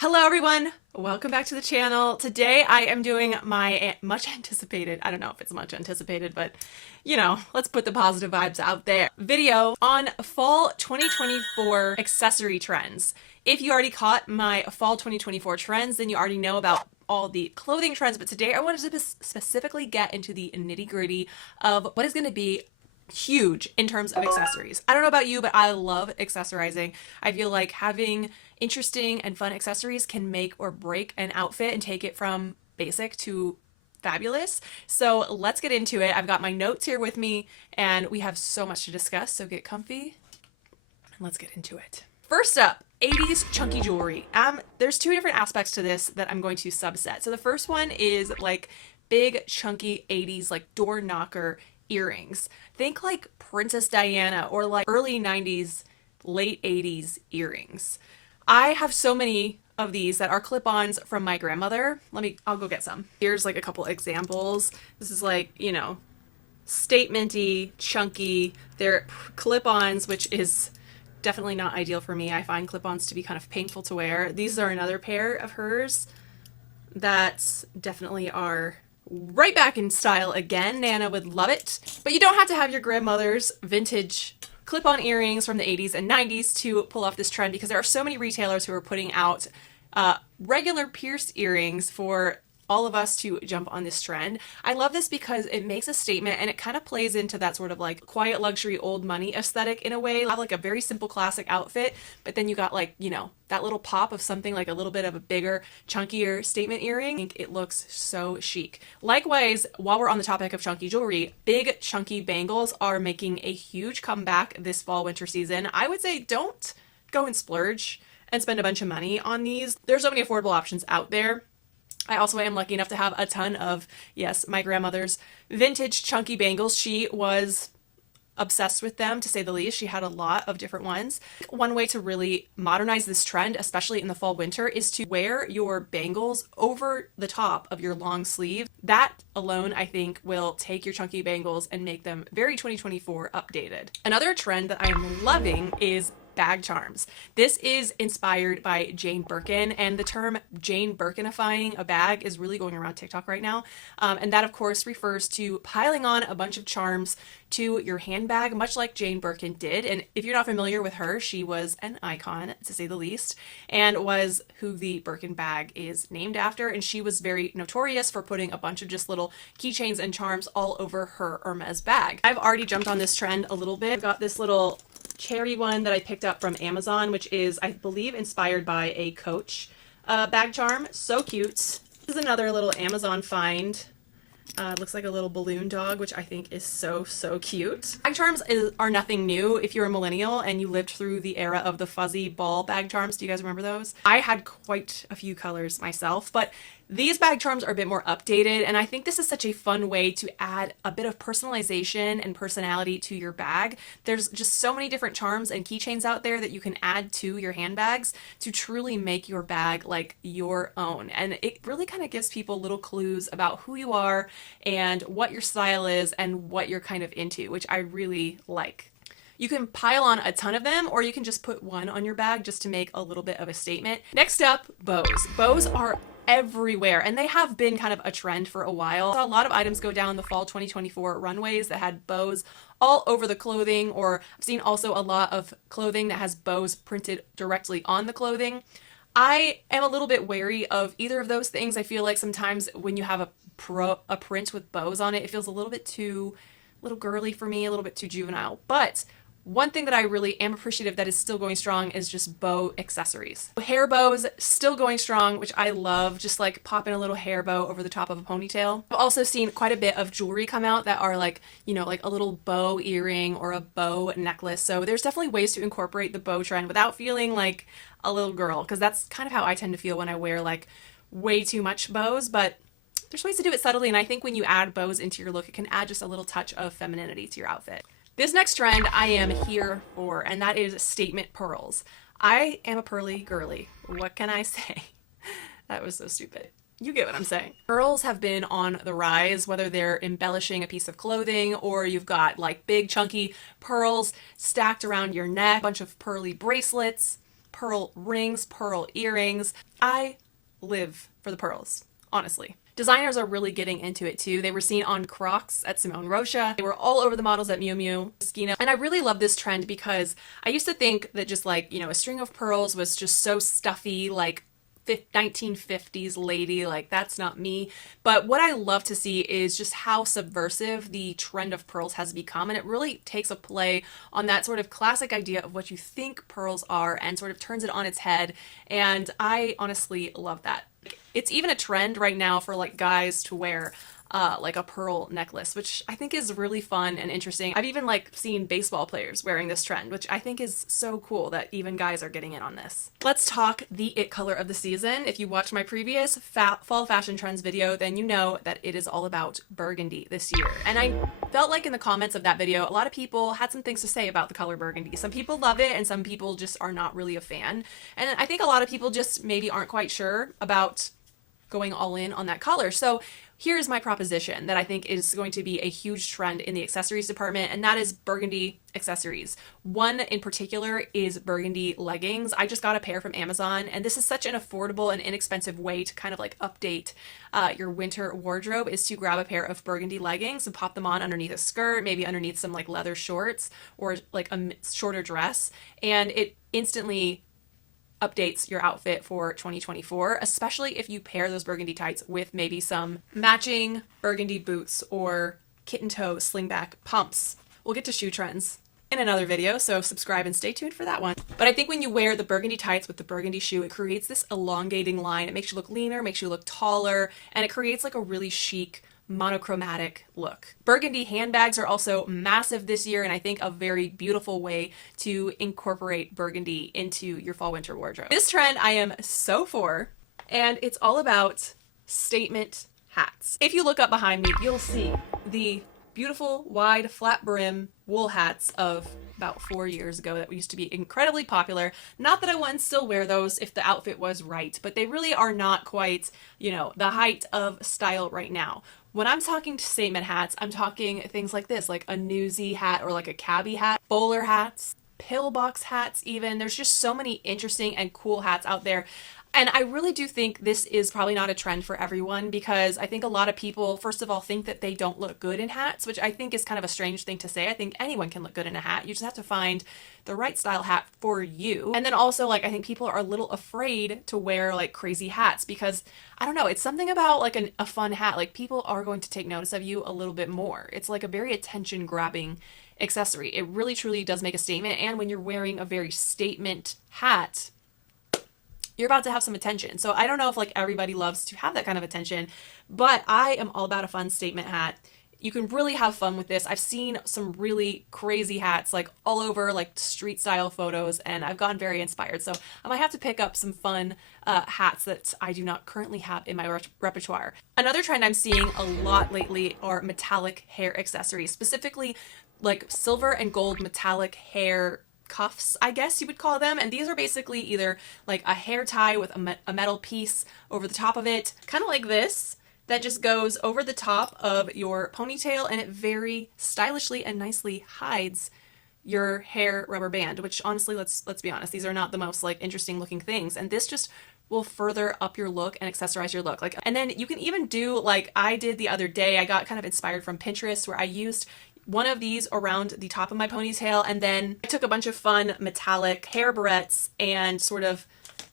Hello everyone, welcome back to the channel. Today I am doing my much anticipated, I don't know if it's much anticipated, but let's put the positive vibes out there, video on fall 2024 accessory trends. If you already caught my fall 2024 trends, then you already know about all the clothing trends, but today I wanted to specifically get into the nitty-gritty of what is going to be huge in terms of accessories. I don't know about you, but I love accessorizing. I feel like having interesting and fun accessories can make or break an outfit and take it from basic to fabulous. So let's get into it. I've got my notes here with me and we have so much to discuss, so get comfy and let's get into it. First up, 80s chunky jewelry. There's two different aspects to this that I'm going to subset. So the first one is like big chunky 80s like door knocker earrings. Think like Princess Diana or like early 90s, late 80s earrings. I have so many of these that are clip-ons from my grandmother. I'll go get some. Here's like a couple examples. This is like, statementy, chunky. They're clip-ons, which is definitely not ideal for me. I find clip-ons to be kind of painful to wear. These are another pair of hers that definitely are right back in style again. Nana would love it. But you don't have to have your grandmother's vintage clip-on earrings from the 80s and 90s to pull off this trend, because there are so many retailers who are putting out regular pierced earrings for all of us to jump on this trend. I love this because it makes a statement and it kind of plays into that sort of like quiet luxury old money aesthetic in a way. I have like a very simple classic outfit, but then you got like, that little pop of something like a little bit of a bigger, chunkier statement earring. I think it looks so chic. Likewise, while we're on the topic of chunky jewelry, big chunky bangles are making a huge comeback this fall winter season. I would say don't go and splurge and spend a bunch of money on these. There's so many affordable options out there. I also am lucky enough to have a ton of, yes, my grandmother's vintage chunky bangles. She was obsessed with them, to say the least. She had a lot of different ones. One way to really modernize this trend, especially in the fall winter, is to wear your bangles over the top of your long sleeve. That alone, I think, will take your chunky bangles and make them very 2024 updated. Another trend that I am loving is bag charms. This is inspired by Jane Birkin, and the term Jane Birkinifying a bag is really going around TikTok right now. And that, of course, refers to piling on a bunch of charms to your handbag, much like Jane Birkin did. And if you're not familiar with her, she was an icon, to say the least, and was who the Birkin bag is named after. And she was very notorious for putting a bunch of just little keychains and charms all over her Hermes bag. I've already jumped on this trend a little bit. I've got this little cherry one that I picked up from Amazon, which is, I believe, inspired by a Coach bag charm. So cute. This is another little Amazon find. It looks like a little balloon dog, which I think is so cute. Bag charms are nothing new if you're a millennial and you lived through the era of the fuzzy ball bag charms. Do you guys remember those? I had quite a few colors myself, but these bag charms are a bit more updated, and I think this is such a fun way to add a bit of personalization and personality to your bag. There's just so many different charms and keychains out there that you can add to your handbags to truly make your bag like your own. And it really kind of gives people little clues about who you are and what your style is and what you're kind of into, which I really like. You can pile on a ton of them, or you can just put one on your bag just to make a little bit of a statement. Next up, bows. Bows are everywhere, and they have been kind of a trend for a while. I saw a lot of items go down the fall 2024 runways that had bows all over the clothing, or I've seen also a lot of clothing that has bows printed directly on the clothing. I am a little bit wary of either of those things. I feel like sometimes when you have a print with bows on it, it feels a little girly for me, a little bit too juvenile. But one thing that I really am appreciative that is still going strong is just bow accessories. Hair bows still going strong, which I love, just like popping a little hair bow over the top of a ponytail. I've also seen quite a bit of jewelry come out that are like, like a little bow earring or a bow necklace. So there's definitely ways to incorporate the bow trend without feeling like a little girl, because that's kind of how I tend to feel when I wear like way too much bows, but there's ways to do it subtly. And I think when you add bows into your look, it can add just a little touch of femininity to your outfit. This next trend I am here for, and that is statement pearls. I am a pearly girly. What can I say? That was so stupid. You get what I'm saying. Pearls have been on the rise, whether they're embellishing a piece of clothing or you've got like big chunky pearls stacked around your neck, a bunch of pearly bracelets. pearl rings, pearl earrings. I live for the pearls, honestly. Designers are really getting into it too. They were seen on Crocs at Simone Rocha. They were all over the models at Miu Miu, Moschino. And I really love this trend because I used to think that just like, you know, a string of pearls was just so stuffy, like 1950s lady, like that's not me. But what I love to see is just how subversive the trend of pearls has become, and it really takes a play on that sort of classic idea of what you think pearls are and sort of turns it on its head. And I honestly love that. It's even a trend right now for like guys to wear like a pearl necklace, which I think is really fun and interesting. I've even like seen baseball players wearing this trend, which I think is so cool that even guys are getting in on this. Let's talk the it color of the season. If you watched my previous fall fashion trends video, then you know that it is all about burgundy this year. And I felt like in the comments of that video, a lot of people had some things to say about the color burgundy. Some people love it and some people just are not really a fan. And I think a lot of people just maybe aren't quite sure about going all in on that color. So here's my proposition that I think is going to be a huge trend in the accessories department, and that is burgundy accessories. One in particular is burgundy leggings. I just got a pair from Amazon, and this is such an affordable and inexpensive way to kind of like update your winter wardrobe, is to grab a pair of burgundy leggings and pop them on underneath a skirt, maybe underneath some like leather shorts or like a shorter dress, and it instantly updates your outfit for 2024, especially if you pair those burgundy tights with maybe some matching burgundy boots or kitten toe slingback pumps. We'll get to shoe trends in another video, so subscribe and stay tuned for that one. But I think when you wear the burgundy tights with the burgundy shoe, it creates this elongating line. It makes you look leaner, makes you look taller, and it creates like a really chic monochromatic look. Burgundy handbags are also massive this year, and I think a very beautiful way to incorporate burgundy into your fall winter wardrobe. This trend I am so for, and it's all about statement hats. If you look up behind me, you'll see the beautiful wide flat brim wool hats of about 4 years ago that used to be incredibly popular. Not that I wouldn't still wear those if the outfit was right, but they really are not quite, you know, the height of style right now. When I'm talking statement hats, I'm talking things like this, like a newsy hat or like a cabbie hat, bowler hats, pillbox hats even. There's just so many interesting and cool hats out there. And I really do think this is probably not a trend for everyone, because I think a lot of people, first of all, think that they don't look good in hats, which I think is kind of a strange thing to say. I think anyone can look good in a hat. You just have to find the right style hat for you. And then also, like, I think people are a little afraid to wear like crazy hats because, I don't know, it's something about like a fun hat. Like, people are going to take notice of you a little bit more. It's like a very attention grabbing accessory. It really truly does make a statement. And when you're wearing a very statement hat, you're about to have some attention. So I don't know if like everybody loves to have that kind of attention, but I am all about a fun statement hat. You can really have fun with this. I've seen some really crazy hats like all over like street style photos, and I've gotten very inspired. So I might have to pick up some fun hats that I do not currently have in my repertoire. Another trend I'm seeing a lot lately are metallic hair accessories, specifically like silver and gold metallic hair cuffs, I guess you would call them. And these are basically either like a hair tie with a metal piece over the top of it, kind of like this, that just goes over the top of your ponytail, and it very stylishly and nicely hides your hair rubber band, which honestly, let's be honest, these are not the most like interesting looking things. And this just will further up your look and accessorize your look. Like, and then you can even do like I did the other day. I got kind of inspired from Pinterest, where I used one of these around the top of my ponytail, and then I took a bunch of fun metallic hair barrettes and sort of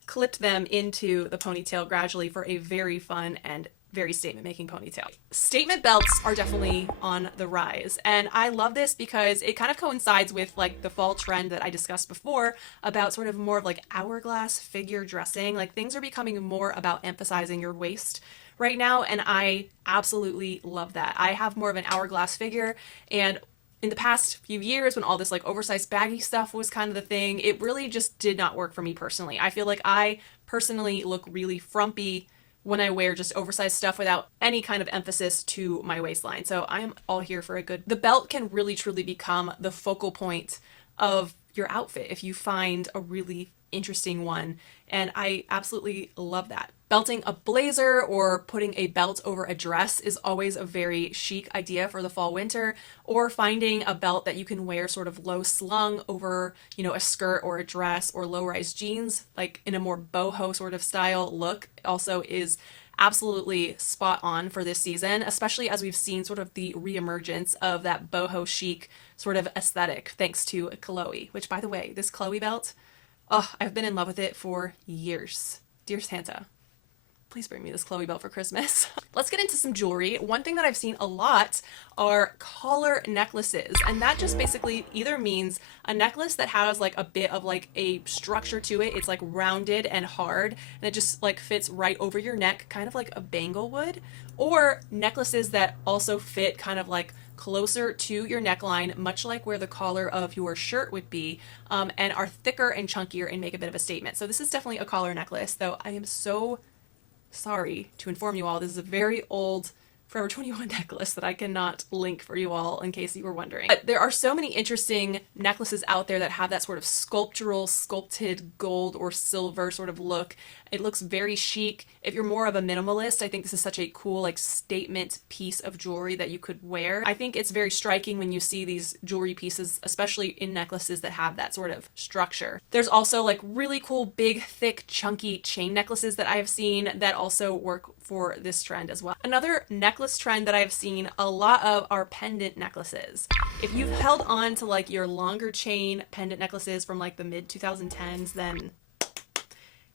clipped them into the ponytail gradually for a very fun and very statement-making ponytail. Statement belts are definitely on the rise, and I love this because it kind of coincides with like the fall trend that I discussed before about sort of more of like hourglass figure dressing. Like, things are becoming more about emphasizing your waist right now, and I absolutely love that. I have more of an hourglass figure, and in the past few years, when all this like oversized baggy stuff was kind of the thing, it really just did not work for me personally. I feel like I personally look really frumpy when I wear just oversized stuff without any kind of emphasis to my waistline. So I am all here for a good... The belt can really truly become the focal point of your outfit if you find a really interesting one, and I absolutely love that. Belting a blazer or putting a belt over a dress is always a very chic idea for the fall winter, or finding a belt that you can wear sort of low slung over, a skirt or a dress, or low rise jeans, like in a more boho sort of style look, also is absolutely spot on for this season, especially as we've seen sort of the reemergence of that boho chic sort of aesthetic thanks to Chloe, which, by the way, this Chloe belt, oh, I've been in love with it for years. Dear Santa, please bring me this Chloe belt for Christmas. Let's get into some jewelry. One thing that I've seen a lot are collar necklaces, and that just basically either means a necklace that has like a bit of like a structure to it. It's like rounded and hard, and it just like fits right over your neck, kind of like a bangle would, or necklaces that also fit kind of like closer to your neckline, much like where the collar of your shirt would be, and are thicker and chunkier and make a bit of a statement. So this is definitely a collar necklace, though I am so sorry to inform you all, this is a very old Forever 21 necklace that I cannot link for you all in case you were wondering. But there are so many interesting necklaces out there that have that sort of sculptural, sculpted gold or silver sort of look. It looks very chic. If you're more of a minimalist, I think this is such a cool like statement piece of jewelry that you could wear. I think it's very striking when you see these jewelry pieces, especially in necklaces that have that sort of structure. There's also like really cool, big, thick, chunky chain necklaces that I have seen that also work for this trend as well. Another necklace trend that I've seen a lot of are pendant necklaces. If you've held on to like your longer chain pendant necklaces from like the mid 2010s, then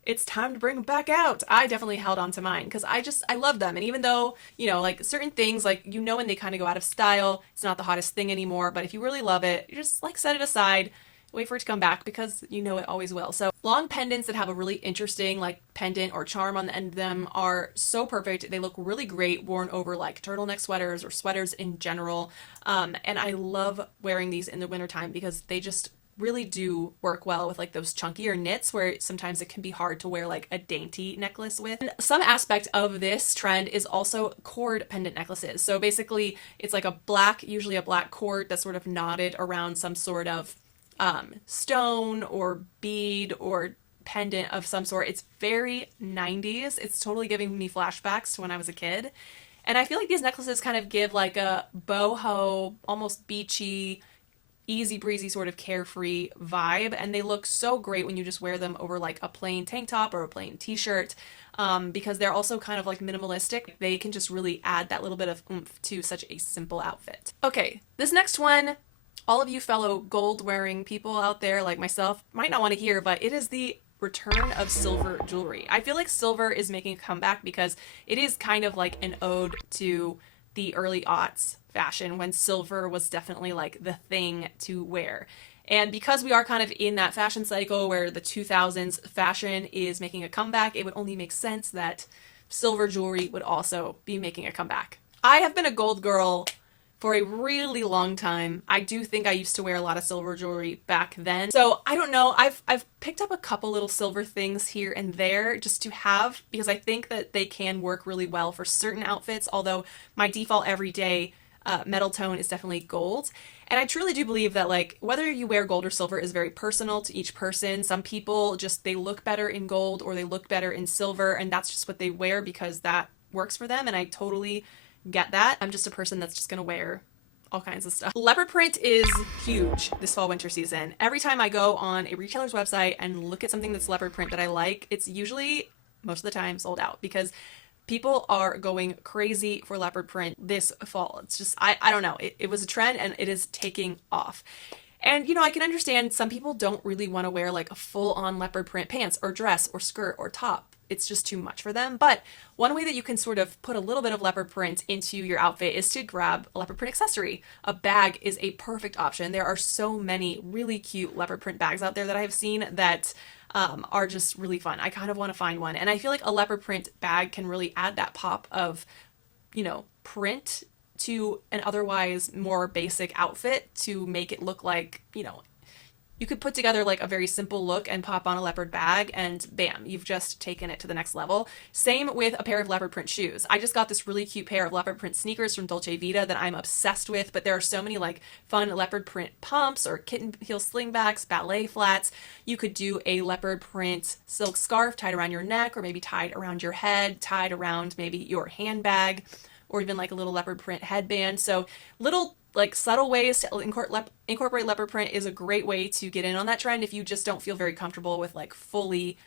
it's time to bring them back out. I definitely held on to mine because I love them. And even though, like certain things, like, when they kind of go out of style, it's not the hottest thing anymore. But if you really love it, you just like set it aside, wait for it to come back because it always will. So long pendants that have a really interesting like pendant or charm on the end of them are so perfect. They look really great worn over like turtleneck sweaters or sweaters in general. And I love wearing these in the wintertime because they just really do work well with like those chunkier knits where sometimes it can be hard to wear like a dainty necklace with. And some aspect of this trend is also cord pendant necklaces. So basically it's like usually a black cord that's sort of knotted around some sort of stone or bead or pendant of some sort. It's very 90s. It's totally giving me flashbacks to when I was a kid. And I feel like these necklaces kind of give like a boho, almost beachy, easy breezy sort of carefree vibe, and they look so great when you just wear them over like a plain tank top or a plain t-shirt, because they're also kind of like minimalistic. They can just really add that little bit of oomph to such a simple outfit. Okay, this next one, all of you fellow gold wearing people out there like myself might not want to hear, but it is the return of silver jewelry. I feel like silver is making a comeback because it is kind of like an ode to the early aughts fashion when silver was definitely like the thing to wear. And because we are kind of in that fashion cycle where the 2000s fashion is making a comeback, it would only make sense that silver jewelry would also be making a comeback. I have been a gold girl for a really long time. I do think I used to wear a lot of silver jewelry back then. So I don't know, I've picked up a couple little silver things here and there just to have, because I think that they can work really well for certain outfits, although my default everyday metal tone is definitely gold. And I truly do believe that like whether you wear gold or silver is very personal to each person. Some people just, they look better in gold or they look better in silver, and that's just what they wear because that works for them, and I totally get that. I'm just a person that's just gonna wear all kinds of stuff. Leopard print is huge this fall winter season. Every time I go on a retailer's website and look at something that's leopard print that I like, it's usually most of the time sold out because people are going crazy for leopard print this fall. It's just, I don't know. It was a trend and it is taking off. And, I can understand some people don't really want to wear like a full-on leopard print pants or dress or skirt or top. It's just too much for them. But one way that you can sort of put a little bit of leopard print into your outfit is to grab a leopard print accessory. A bag is a perfect option. There are so many really cute leopard print bags out there that I have seen that are just really fun. I kind of want to find one. And I feel like a leopard print bag can really add that pop of, print to an otherwise more basic outfit to make it look like, you could put together like a very simple look and pop on a leopard bag and bam, you've just taken it to the next level. Same with a pair of leopard print shoes. I just got this really cute pair of leopard print sneakers from Dolce Vita that I'm obsessed with, but there are so many like fun leopard print pumps or kitten heel slingbacks, ballet flats. You could do a leopard print silk scarf tied around your neck, or maybe tied around your head, tied around maybe your handbag, or even like a little leopard print headband. So little like subtle ways to incorporate leopard print is a great way to get in on that trend if you just don't feel very comfortable with like fully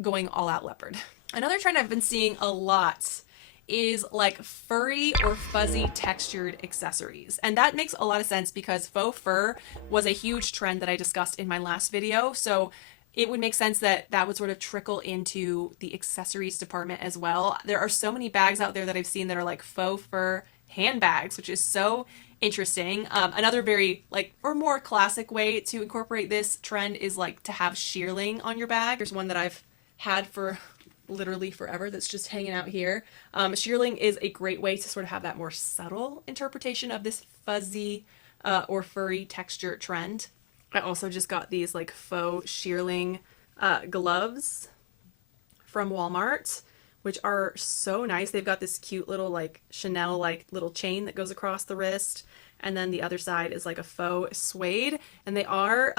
going all out leopard. Another trend I've been seeing a lot is like furry or fuzzy textured accessories. And that makes a lot of sense because faux fur was a huge trend that I discussed in my last video. So it would make sense that that would sort of trickle into the accessories department as well. There are so many bags out there that I've seen that are like faux fur handbags, which is so interesting. Another very like or more classic way to incorporate this trend is like to have shearling on your bag. There's one that I've had for literally forever that's just hanging out here. Shearling is a great way to sort of have that more subtle interpretation of this fuzzy or furry texture trend. I also just got these like faux shearling gloves from Walmart, which are so nice. They've got this cute little like Chanel like little chain that goes across the wrist, and then the other side is like a faux suede, and they are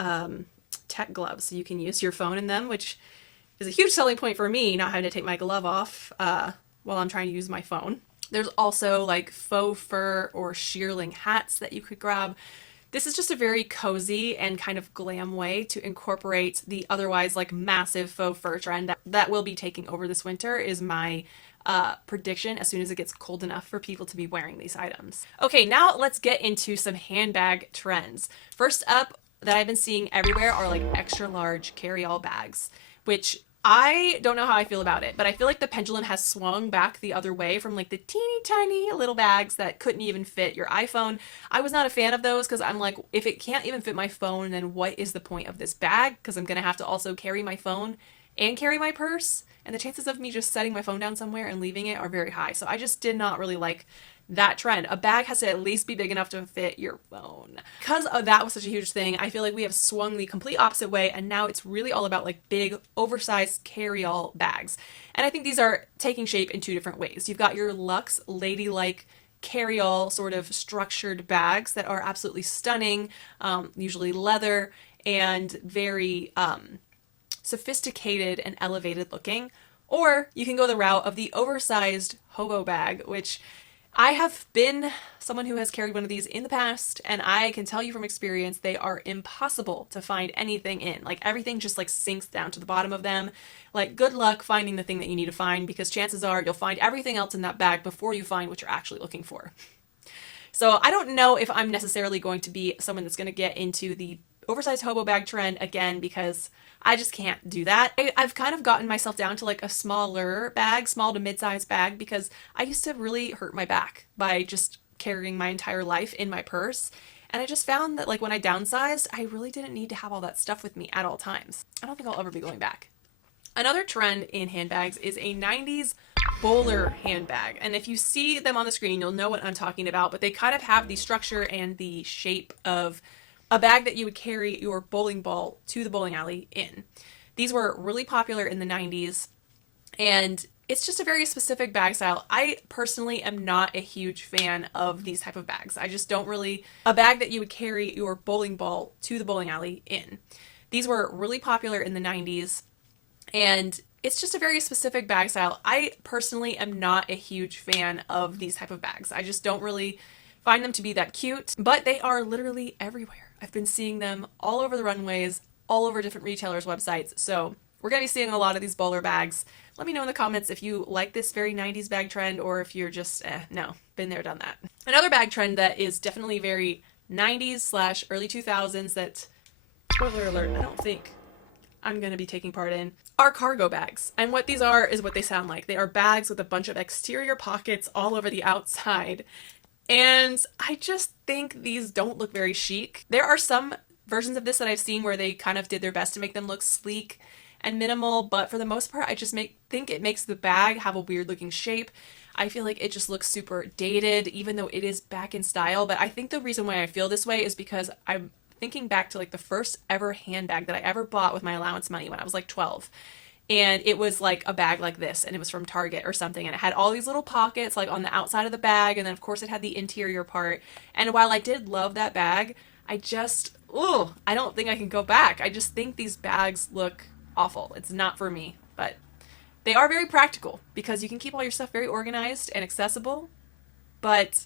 tech gloves, so you can use your phone in them, which is a huge selling point for me, not having to take my glove off while I'm trying to use my phone. There's also like faux fur or shearling hats that you could grab. This is just a very cozy and kind of glam way to incorporate the otherwise like massive faux fur trend that will be taking over this winter, is my prediction, as soon as it gets cold enough for people to be wearing these items. Okay, now let's get into some handbag trends. First up that I've been seeing everywhere are like extra large carry-all bags, which I don't know how I feel about it, but I feel like the pendulum has swung back the other way from like the teeny tiny little bags that couldn't even fit your iPhone. I was not a fan of those because I'm like, if it can't even fit my phone, then what is the point of this bag? Because I'm going to have to also carry my phone and carry my purse, and the chances of me just setting my phone down somewhere and leaving it are very high. So I just did not really like that trend. A bag has to at least be big enough to fit your phone. Because that was such a huge thing, I feel like we have swung the complete opposite way, and now it's really all about like big, oversized carry-all bags. And I think these are taking shape in two different ways. You've got your luxe, ladylike carry-all sort of structured bags that are absolutely stunning, usually leather and very sophisticated and elevated looking. Or you can go the route of the oversized hobo bag, which I have been someone who has carried one of these in the past, and I can tell you from experience, they are impossible to find anything in. Like everything just like sinks down to the bottom of them. Like good luck finding the thing that you need to find, because chances are you'll find everything else in that bag before you find what you're actually looking for. So I don't know if I'm necessarily going to be someone that's going to get into the oversized hobo bag trend again, because I just can't do that. I've kind of gotten myself down to like a smaller bag, small to mid-sized bag, because I used to really hurt my back by just carrying my entire life in my purse. And I just found that like when I downsized, I really didn't need to have all that stuff with me at all times. I don't think I'll ever be going back. Another trend in handbags is a 90s bowler handbag. And if you see them on the screen, you'll know what I'm talking about, but they kind of have the structure and the shape of a bag that you would carry your bowling ball to the bowling alley in. These were really popular in the 90s, and it's just a very specific bag style. I personally am not a huge fan of these type of bags. I just don't really... A bag that you would carry your bowling ball to the bowling alley in. These were really popular in the 90s, and it's just a very specific bag style. I personally am not a huge fan of these type of bags. I just don't really find them to be that cute, but they are literally everywhere. I've been seeing them all over the runways, all over different retailers' websites, so we're going to be seeing a lot of these bowler bags. Let me know in the comments if you like this very 90s bag trend, or if you're just, no, been there, done that. Another bag trend that is definitely very 90s / early 2000s that, spoiler alert, I don't think I'm going to be taking part in, are cargo bags. And what these are is what they sound like. They are bags with a bunch of exterior pockets all over the outside. And I just think these don't look very chic. There are some versions of this that I've seen where they kind of did their best to make them look sleek and minimal, but for the most part, I just think it makes the bag have a weird looking shape. I feel like it just looks super dated, even though it is back in style. But I think the reason why I feel this way is because I thinking back to like the first ever handbag that I ever bought with my allowance money when I was like 12. And it was like a bag like this, and it was from Target or something, and it had all these little pockets like on the outside of the bag, and then of course it had the interior part. And while I did love that bag, I just, oh, I don't think I can go back. I just think these bags look awful. It's not for me, but they are very practical because you can keep all your stuff very organized and accessible. But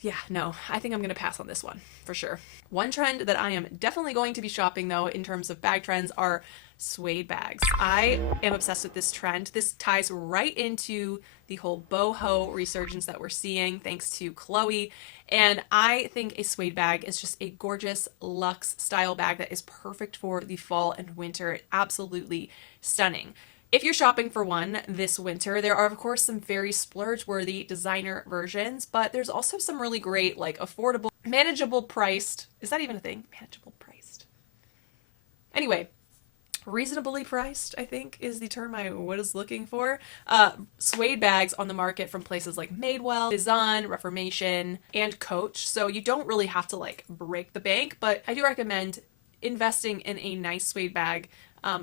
yeah, no, I think I'm going to pass on this one for sure. One trend that I am definitely going to be shopping though in terms of bag trends are suede bags. I am obsessed with this trend. This ties right into the whole boho resurgence that we're seeing thanks to Chloe. And I think a suede bag is just a gorgeous luxe style bag that is perfect for the fall and winter. Absolutely stunning. If you're shopping for one this winter, there are of course some very splurge-worthy designer versions, but there's also some really great, like affordable, manageable priced, is that even a thing? Manageable priced. Anyway, reasonably priced, I think is the term I was looking for. Suede bags on the market from places like Madewell, Design, Reformation, and Coach. So you don't really have to like break the bank, but I do recommend investing in a nice suede bag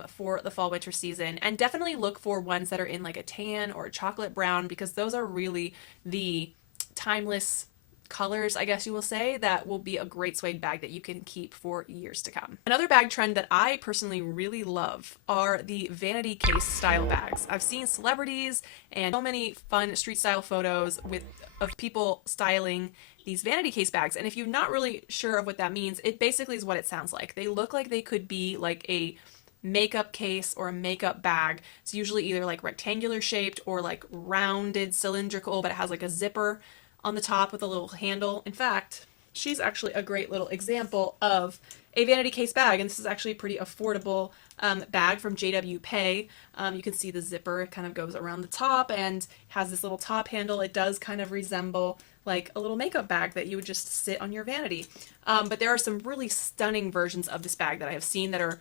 for the fall winter season, and definitely look for ones that are in like a tan or a chocolate brown, because those are really the timeless colors, I guess you will say, that will be a great suede bag that you can keep for years to come. Another bag trend that I personally really love are the vanity case style bags. I've seen celebrities and so many fun street style photos of people styling these vanity case bags, and if you're not really sure of what that means, it basically is what it sounds like. They look like they could be like a makeup case or a makeup bag. It's usually either like rectangular shaped or like rounded cylindrical, but it has like a zipper on the top with a little handle. In fact, she's actually a great little example of a vanity case bag, and this is actually a pretty affordable bag from JW Pay. You can see the zipper kind of goes around the top and has this little top handle. It does kind of resemble like a little makeup bag that you would just sit on your vanity. But there are some really stunning versions of this bag that I have seen that are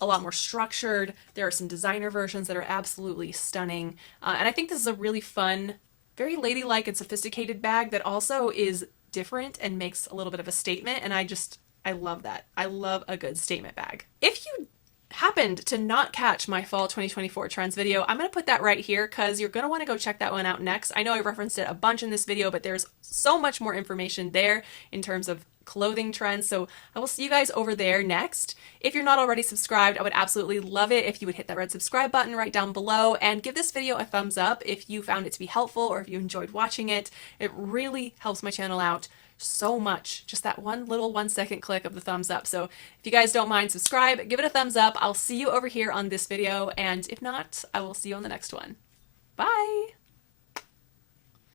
a lot more structured. There are some designer versions that are absolutely stunning. And I think this is a really fun, very ladylike and sophisticated bag that also is different and makes a little bit of a statement. And I love that. I love a good statement bag. If you happened to not catch my fall 2024 trends video, I'm going to put that right here because you're going to want to go check that one out next. I know I referenced it a bunch in this video, but there's so much more information there in terms of clothing trends. So I will see you guys over there next. If you're not already subscribed, I would absolutely love it if you would hit that red subscribe button right down below and give this video a thumbs up if you found it to be helpful or if you enjoyed watching it. It really helps my channel out so much. Just that one little 1-second click of the thumbs up. So if you guys don't mind, subscribe, give it a thumbs up. I'll see you over here on this video, and if not, I will see you on the next one. Bye!